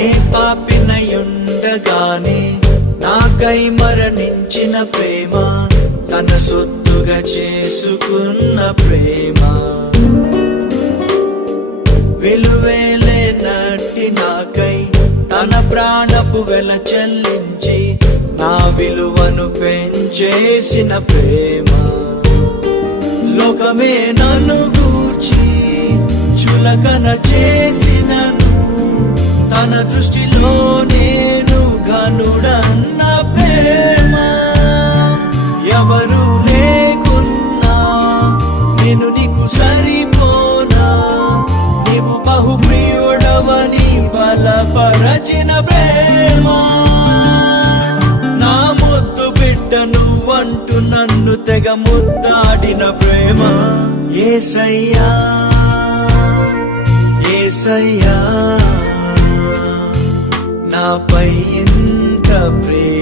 నే పాపినయుండగానే నాకై మరణించిన ప్రేమ తన సొత్తుగా చేసుకున్న ప్రేమ. విలువేలే నటి నాకై తన ప్రాణపు వెల చెల్లించి నా విలువను పెంచేసిన ప్రేమ. లోకమే నన్ను గూర్చి చులకన సృష్టిలో నేను గనుడన్న ప్రేమ. ఎవరు లేకున్నా నేను నీకు సరిపోనా? నీవు బహుప్రియుడవని బలపరచిన ప్రేమ. నా ముద్దు బిడ్డ నువ్వంటూ నన్ను తెగ ముద్దాడిన ప్రేమ. ఏసయ్యా ఏసయ్యా. నాపై ఇంత ప్రేమ